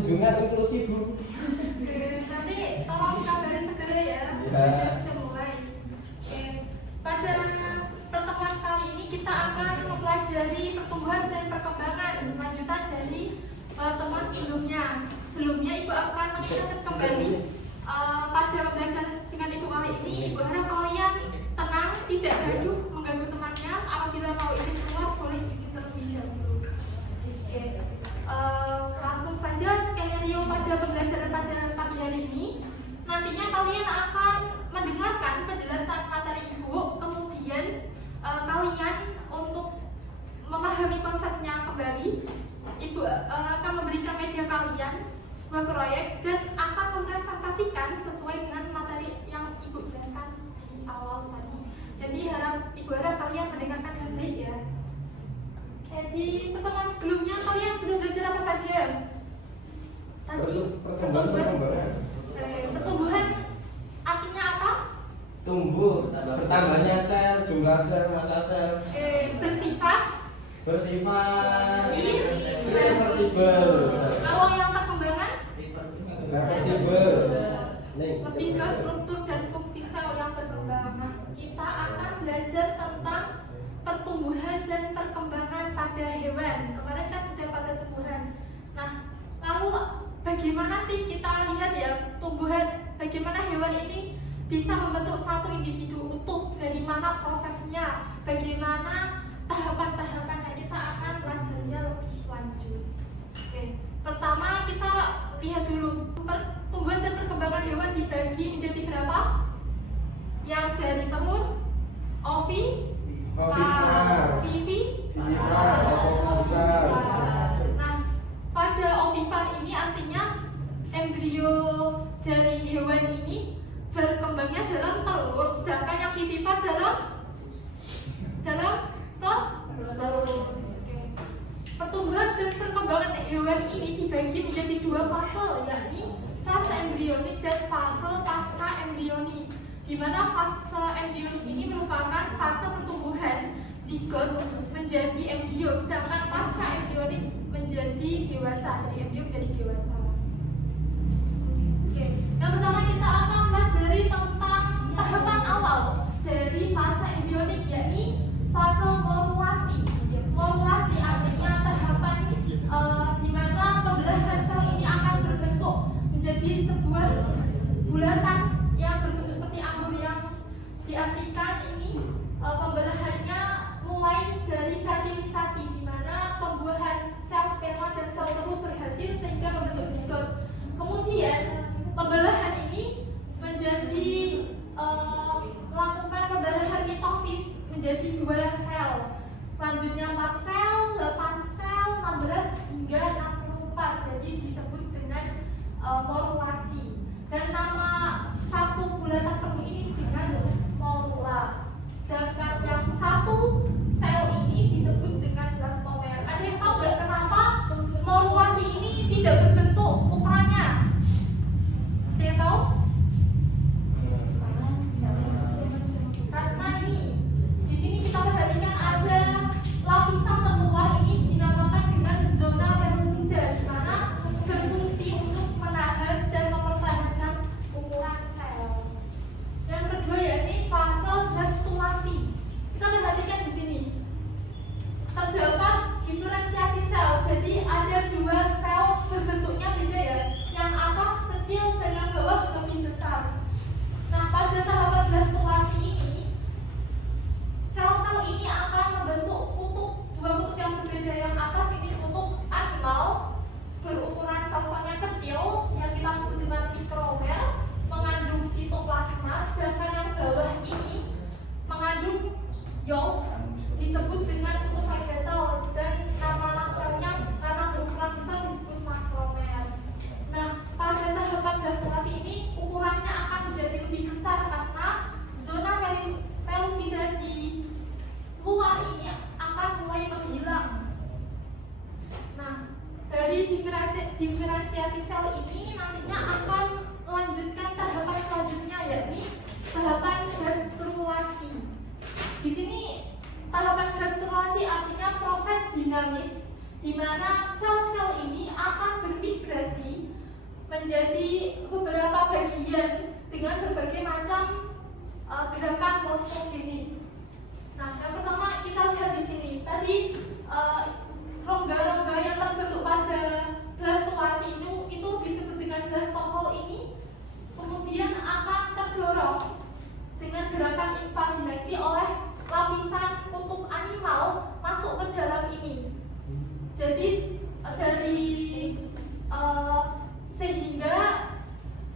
kunjungan inklusi Bu. Nanti tolong kabari segera ya. Kita mulai. Pada pertemuan kali ini kita akan mempelajari pertumbuhan dan perkembangan lanjutan dari pertemuan sebelumnya. Sebelumnya Ibu akan mengingatkan kembali pada pembelajaran dengan Ibu kali ini. Ibu harap kalian tenang, tidak gaduh, mengganggu temannya. Apabila mau izin keluar, boleh izin terlebih dahulu. Oke. Langsung saja skenario pada pembelajaran pada pagi hari ini. Nantinya kalian akan mendengarkan penjelasan materi Ibu, kemudian kalian untuk memahami konsepnya kembali, Ibu akan memberikan media kalian sebuah proyek dan akan mempresentasikan sesuai dengan materi yang Ibu jelaskan di awal tadi. Jadi Ibu harap kalian mendengarkan dengan baik ya. Di pertemuan sebelumnya kalian sudah belajar apa saja? Tadi pertumbuhan artinya apa? Tumbuh, bertambahnya sel, jumlah sel, massa sel. Bersifat irreversible. Kalau yang perkembangan Reversible. lebih ke struktur dan fungsi sel yang berkembang. Nah, kita akan belajar tentang pertumbuhan dan perkembangan pada hewan. Kemarin kan sudah pada tumbuhan. Nah, lalu bagaimana sih kita lihat ya tumbuhan, bagaimana hewan ini bisa membentuk satu individu utuh, dari mana prosesnya, bagaimana tahapan-tahapannya, kita akan pelajarinya lebih lanjut. Oke, pertama kita lihat dulu pertumbuhan dan perkembangan hewan dibagi menjadi berapa? Yang dari telur, Nah, pada ovipar ini artinya embrio dari hewan ini berkembangnya dalam telur, sedangkan yang vivipar dalam telur. Pertumbuhan dan perkembangan hewan ini dibagi menjadi dua fase, yakni fase embrionik dan fase pasca embrionik. Di mana fase embrionik ini merupakan fase pertumbuhan zigot menjadi embrio, sedangkan pasca embrionik menjadi dewasa, dari embrio menjadi dewasa. Oke, yang pertama kita akan pelajari tentang tahapan awal dari fase embrionik, yakni fase morulasi. Morulasi artinya tahapan di mana pembelahan sel ini akan berbentuk menjadi sebuah bulatan yang berbentuk seperti anggur yang diartikan ini pembelahannya mulai dari fertilisasi, di mana pembuahan sel sperma dan sel telur berhasil sehingga membentuk zigot. Kemudian pembelahan ini menjadi melakukan pembelahan mitosis menjadi 2 sel. Selanjutnya 4 sel, 8 sel, 16 hingga 64. Jadi disebut dengan morulasi. Dan nama satu bulatan penuh ini dengan morula. Sedangkan yang satu sel ini disebut dengan blastomer. Ada yang tahu nggak kenapa morulasi ini tidak berbentuk ukurannya? Ada yang tahu? Karena ini di sini kita perhatikan ada lapisan terluar ini dinamakan dengan zona pellucida, di mana berfungsi untuk menahan dan mempertahankan ukuran sel. Yang kedua yakni fase blastulasi. Kita perhatikan di sini terdapat diferensiasi sel. Jadi ada 2 sel berbentuknya beda ya. Yang atas kecil dan yang bawah lebih besar. Nah, pada tahapan blastulasi ini sel-sel ini akan membentuk kutub, 2 kutub yang berbeda. Yang atas ini kutub animal berukuran sel-selnya kecil yang kita sebut dengan mikromer, mengandung sitoplasma, sedangkan yang bawah ini mengandung yolk, disebut dengan kutub vegetal, dan nama selnya karena berukuran besar disebut makromer. Nah, pada tahapan blastulasi ini ukurannya akan menjadi lebih besar karena zona pellucida di luar ini akan mulai menghilang. Nah, dari diferensiasi sel ini nantinya akan melanjutkan tahapan selanjutnya, yakni tahapan gastrulasi. Di sini tahapan gastrulasi artinya proses dinamis di mana sel-sel ini akan bermigrasi menjadi beberapa bagian dengan berbagai macam gerakan posko gini. Nah, yang pertama kita lihat di sini. Tadi rongga-rongga yang terbentuk pada blastulasi itu disebut dengan blastosol ini kemudian akan terdorong dengan gerakan invaginasi oleh lapisan kutub animal masuk ke dalam ini. Jadi sehingga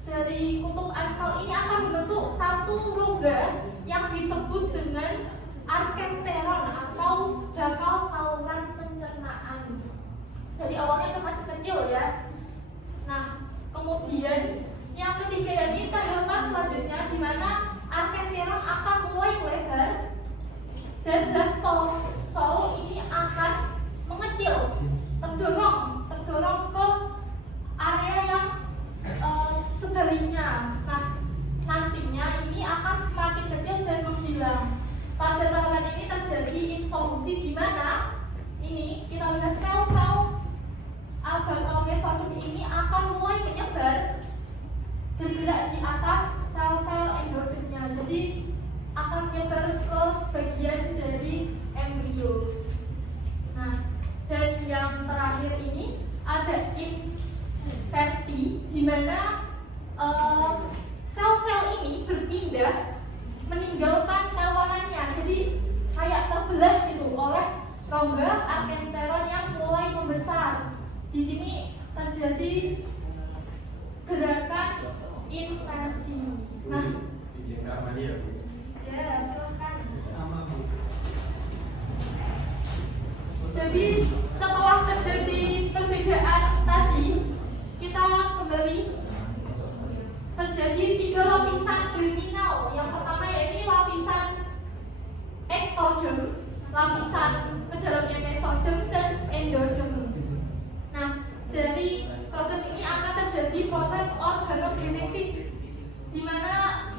dari kutub animal ini akan membentuk satu rongga yang disebut dengan arkenteron atau bakal saluran pencernaan. Dari awalnya itu masih kecil ya. Nah, kemudian yang ketiga ini tahapan selanjutnya di mana arkenteron akan mulai lebar dan blastosol ini akan mengecil, terdorong ke area yang sebaliknya. Nah, nantinya ini akan semakin kecil dan menghilang. Pada tahapan ini terjadi involusi di mana ini kita lihat sel-sel bakal mesodum ini akan mulai menyebar bergerak di atas sel-sel endodermnya. Jadi akan menyebar ke sebagian dari embrio. Nah, dan yang terakhir ini ada inversi di mana sel-sel ini berpindah meninggalkan kawanannya. Jadi kayak terbelah gitu oleh rongga arkenteron yang mulai membesar. Di sini terjadi gerakan inversi. Nah, izin Kak Mali ya, Bu. ya silakan. Sama, Bu. Jadi setelah terjadi perbedaan tadi, kita kembali terjadi 3 lapisan germinal. Yang pertama yaitu lapisan ektoderm, lapisan ke dalamnya mesodem dan endoderm. Nah, dari proses ini akan terjadi proses organogenesis, di mana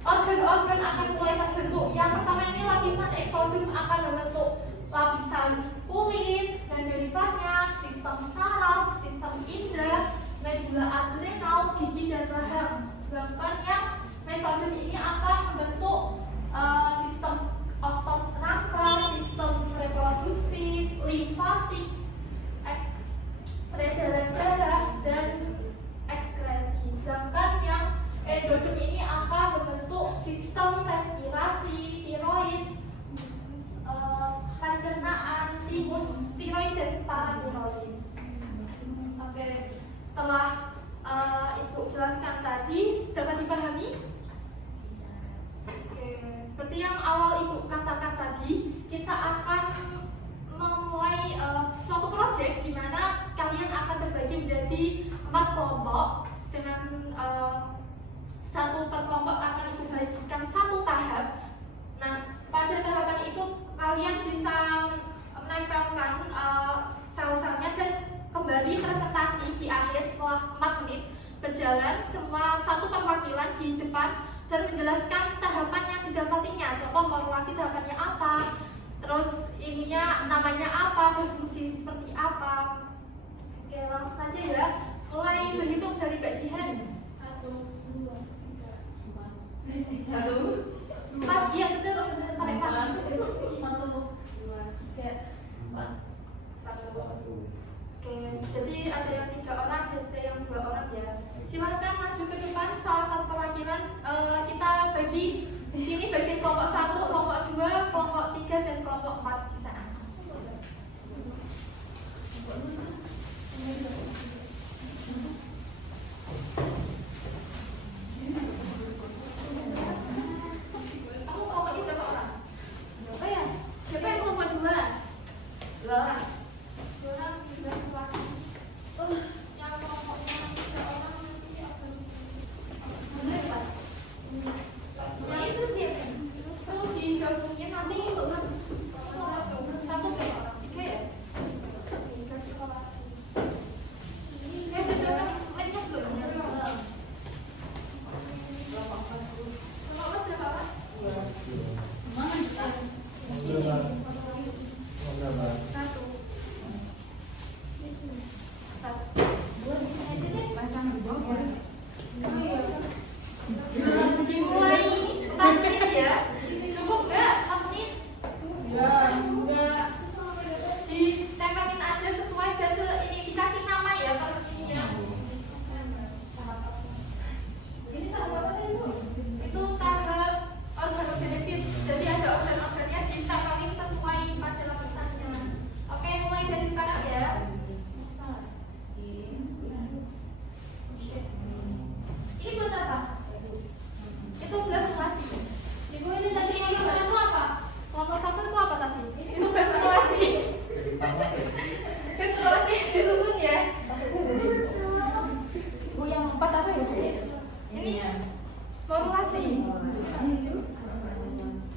organ-organ akan mulai terbentuk. Yang pertama ini lapisan ektoderm akan membentuk lapisan kulit dan derivatnya, sistem saraf, sistem indera, medula adrenal, gigi dan rahang. Sedangkan yang mesodem ini akan membentuk sistem otot rangka, sistem reproduksi, limfatik, peredaran darah dan ekskresi. Sedangkan yang endoderm ini akan membentuk sistem respirasi, tiroid, pencernaan, timus, tiroid dan paratiroid. Oke, setelah Ibu jelaskan tadi, dapat dipahami? Oke, seperti yang awal Ibu katakan tadi, kita akan memulai suatu proyek di mana kalian akan terbagi menjadi 4 kelompok dengan satu per kelompok akan Ibu bagikan satu tahap. Nah, pada tahapan itu kalian bisa menempelkan sel-selnya dan kembali presentasi di akhir setelah 4 menit berjalan semua satu perwakilan di depan dan menjelaskan tahapan yang didapatinya. Contoh korelasi tahapannya apa, terus ininya namanya apa, berfungsi seperti apa. Oke, langsung saja ya. Mulai berhitung dari Mbak Jihan. 1, 2, 3, 4. 4, iya betul, sampai 4. 1, 2, 3, 4. 1. Oke, jadi ada yang 3 orang, ada yang 2 orang ya. Silahkan maju ke depan salah satu perwakilan. Kita bagi di sini bagi kelompok 1, kelompok 2, kelompok 3 dan kelompok 4 di sana. Kamu kelompoknya berapa orang? Siapa ya? Siapa yang kelompok 2? 2 orang. 2 orang juga sekelas. Yang kelompok Ini buat apa? Itu glaskulasi. Ibu ini tadi yang itu apa? Kelompok satu itu apa tadi? Itu glaskulasi. Glaskulasi disusun ya. Bu yang 4 apa ya? Ini formulasi.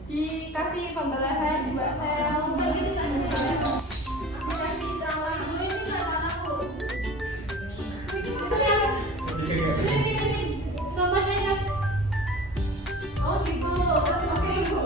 Dikasih pembelahan 2 sel. Dikasih drama ibu ini nggak anakku. Ini. Contohnya ya. Oh gitu. Oke ibu.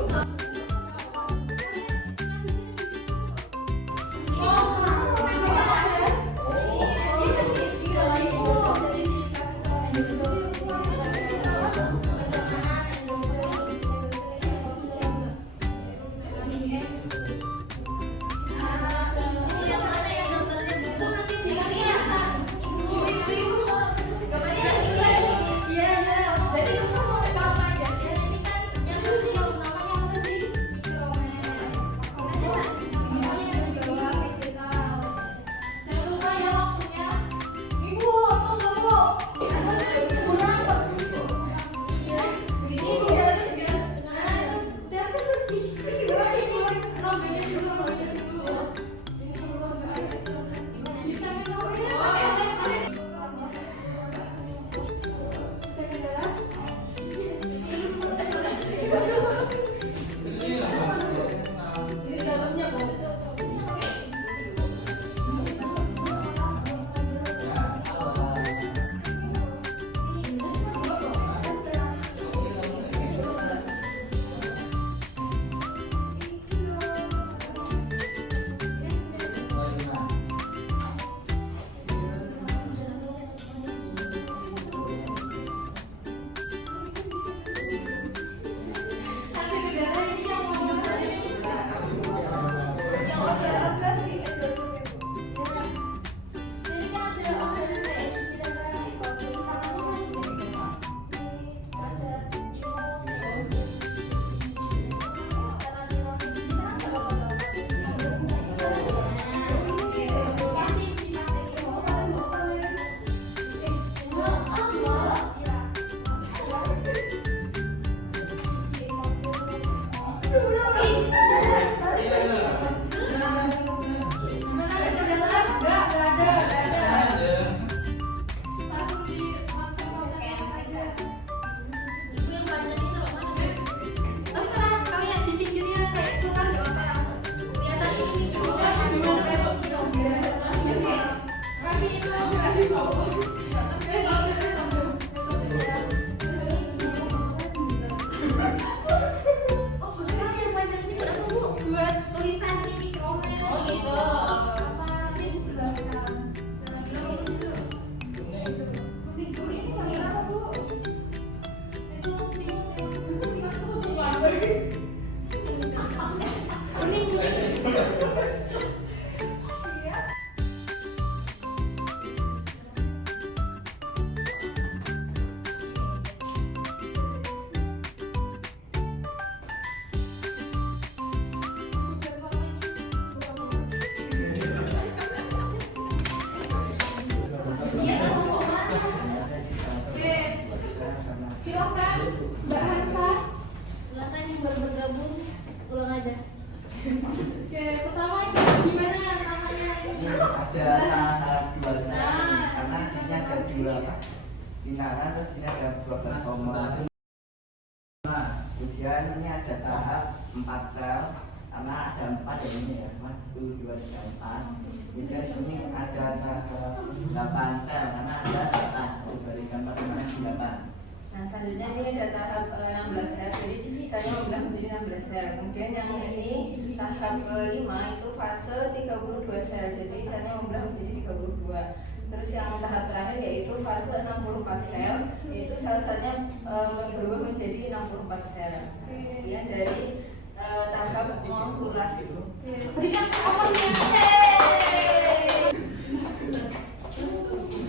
Silakan Mbak Hansa. Silakan yang baru bergabung ulang aja. Oke, pertama gimana namanya? Ada tahap 2 sel karena ini ada 2 binaran, terus ini ada 12,11. Kemudian ini ada tahap 4 sel karena ada 4 ya ini ya, 1, 2, 3, 4. Kemudian sini ada tahap 8 sel karena ada 8 diberikan 4 dengan 8. Nah, selanjutnya ini ada tahap 16 sel, jadi saya membelah menjadi 16 sel. Kemudian yang ini tahap kelima itu fase 32 sel, jadi saya membelah menjadi 32. Terus yang tahap terakhir yaitu fase 64 sel, itu sel-selnya berubah menjadi 64 sel. Sekian dari tahap modulasi. Berikan aplausnya.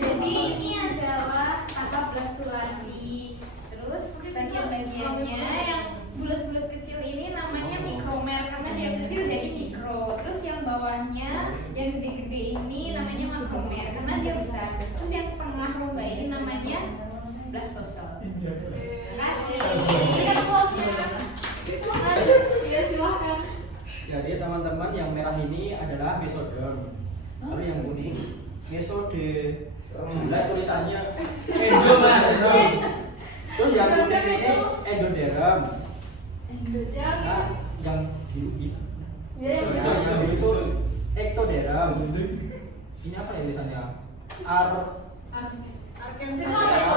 Jadi ini adalah tahap glaskulasi. Terus bagian-bagiannya yang bulat-bulat kecil ini namanya mikromer karena dia kecil jadi mikro. Terus yang bawahnya yang gede-gede ini namanya makromer karena dia besar. Terus yang tengah Ini close-nya. Iya, silahkan. Jadi teman-teman yang merah ini adalah mesodon. Lalu yang kuning mesode. Enggak tulisannya endo mas. Terus yang kuning ini endoderm. Yang Nah, yang biru itu ya, yang biru itu ektoderm. Ini apa ya tulisannya? itu apa itu?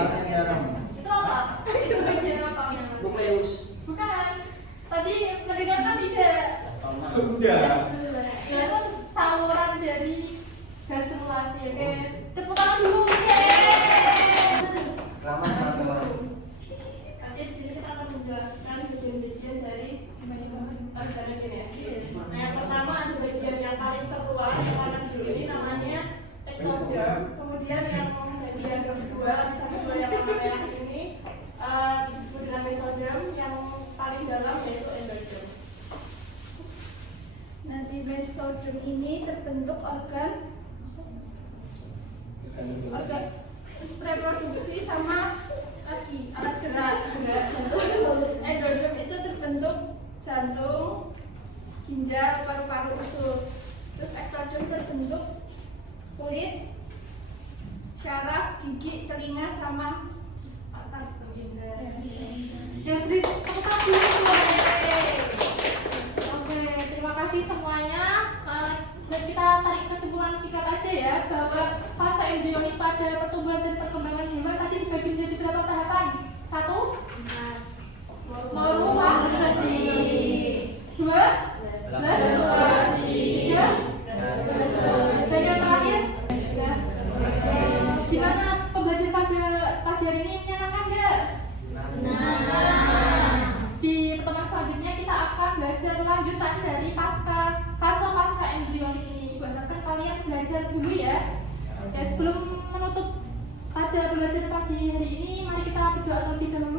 Arkenderm. Itu apa? Itu bagian apa? Nukleus. Bukan. Tadi mendengarkan tidak. Sudah. Ya itu saluran dari gas simulasi. Oke, tepuk tangan dulu. Yeay. Selamat teman-teman. Nanti di sini kita akan menjelaskan bagian-bagian dari organogenesis. Nah, yang pertama ada bagian yang paling terluar yang warna biru ini namanya ectoderm. Kemudian yang bagian kedua, lapisan kedua yang warna merah ini disebut dengan mesoderm. Yang paling dalam yaitu endoderm. Nah, di mesoderm ini terbentuk organ reproduksi sama lagi alat gerak. Endoderm itu terbentuk jantung, ginjal, paru-paru, usus. Terus ektoderm terbentuk kulit, syaraf, gigi, telinga, sama atas indera. Ya, beri tepuk tangan dulu. Oke, terima kasih semuanya. Dan kita tarik kesimpulan singkat aja ya, bahwa fase embrionik pada pertumbuhan dan perkembangan hewan tadi dibagi menjadi berapa tahapan? 1. Morfogenesis. 2. Blastocytosis. 3. Dan yang terakhir, gimana pembelajaran pagi hari ini, menyenangkan nggak? Di pertemuan selanjutnya kita akan belajar lanjutan dari fase embrionik ini. Ibu harapkan kalian belajar dulu ya. Ya, sebelum menutup pada pembelajaran pagi hari ini, mari kita berdoa terlebih dahulu.